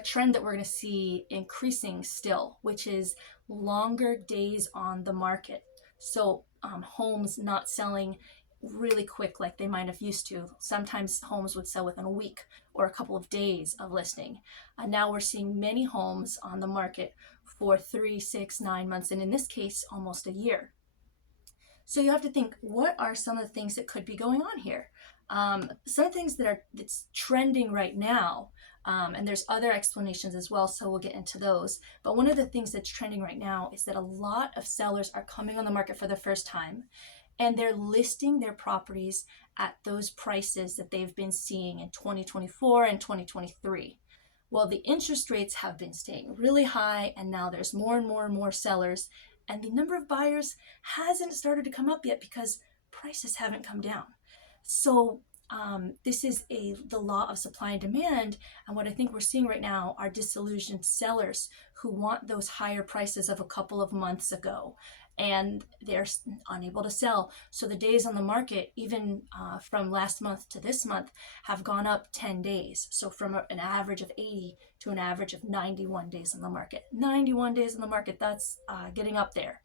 trend that we're going to see increasing still, which is longer days on the market. So homes not selling really quick like they might have used to. Sometimes homes would sell within a week or a couple of days of listing. Now we're seeing many homes on the market for 3, 6, 9 months, and in this case, almost a year. So you have to think, what are some of the things that could be going on here? Some things that's trending right now, and there's other explanations as well, so we'll get into those. But one of the things that's trending right now is that a lot of sellers are coming on the market for the first time, and they're listing their properties at those prices that they've been seeing in 2024 and 2023. Well, the interest rates have been staying really high, and now there's more and more and more sellers, and the number of buyers hasn't started to come up yet because prices haven't come down. So this is the law of supply and demand, and what I think we're seeing right now are disillusioned sellers who want those higher prices of a couple of months ago, and they're unable to sell. So the days on the market, even from last month to this month, have gone up 10 days. So from an average of 80 to an average of 91 days on the market. 91 days on the market, that's getting up there.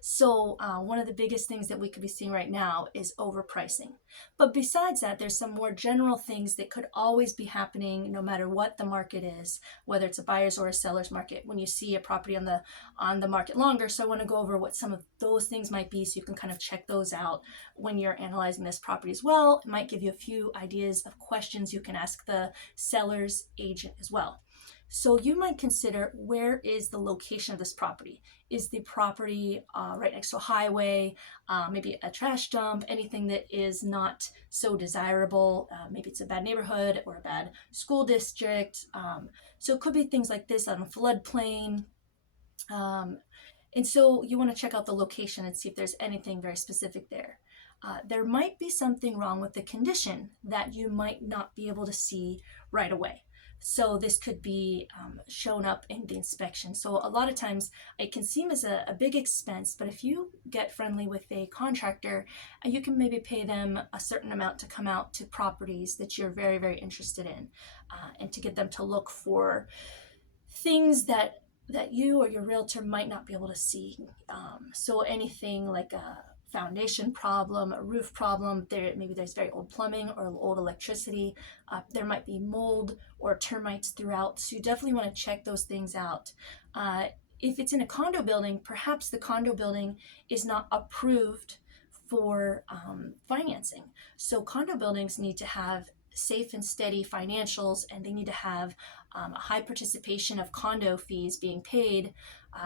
So one of the biggest things that we could be seeing right now is overpricing. But besides that, there's some more general things that could always be happening no matter what the market is, whether it's a buyer's or a seller's market, when you see a property on the market longer. So I want to go over what some of those things might be so you can kind of check those out when you're analyzing this property as well. It might give you a few ideas of questions you can ask the seller's agent as well. So you might consider, where is the location of this property? Is the property right next to a highway, maybe a trash dump, anything that is not so desirable? Maybe it's a bad neighborhood or a bad school district. So it could be things like this on a floodplain. And so you want to check out the location and see if there's anything very specific there. There might be something wrong with the condition that you might not be able to see right away. So this could be shown up in the inspection. So a lot of times it can seem as a big expense, but if you get friendly with a contractor, you can maybe pay them a certain amount to come out to properties that you're very, very interested in, and to get them to look for things that you or your realtor might not be able to see. So anything like a foundation problem, a roof problem, maybe there's very old plumbing or old electricity, there might be mold or termites throughout, so you definitely want to check those things out. If it's in a condo building, perhaps the condo building is not approved for financing. So condo buildings need to have safe and steady financials, and they need to have a high participation of condo fees being paid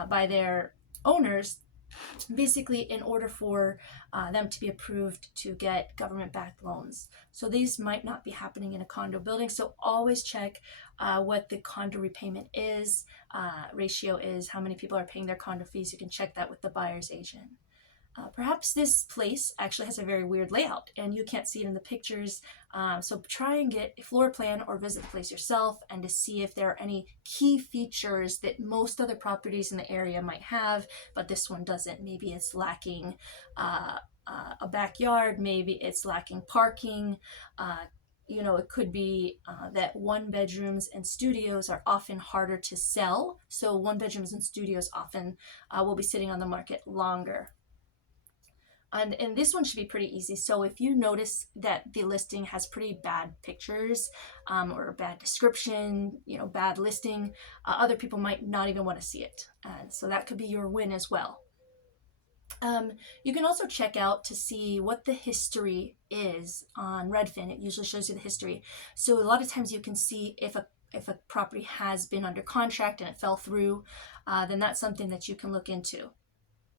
by their owners, basically in order for them to be approved to get government-backed loans. So these might not be happening in a condo building. So always check what the condo repayment is, ratio is, how many people are paying their condo fees. You can check that with the buyer's agent. Perhaps this place actually has a very weird layout and you can't see it in the pictures. So try and get a floor plan or visit the place yourself, and to see if there are any key features that most other properties in the area might have, but this one doesn't. Maybe it's lacking a backyard, maybe it's lacking parking. It could be that one bedrooms and studios are often harder to sell. So one bedrooms and studios often will be sitting on the market longer. And this one should be pretty easy. So if you notice that the listing has pretty bad pictures or a bad description, bad listing, other people might not even want to see it. And so that could be your win as well. You can also check out to see what the history is on Redfin. It usually shows you the history. So a lot of times you can see if a property has been under contract and it fell through, then that's something that you can look into.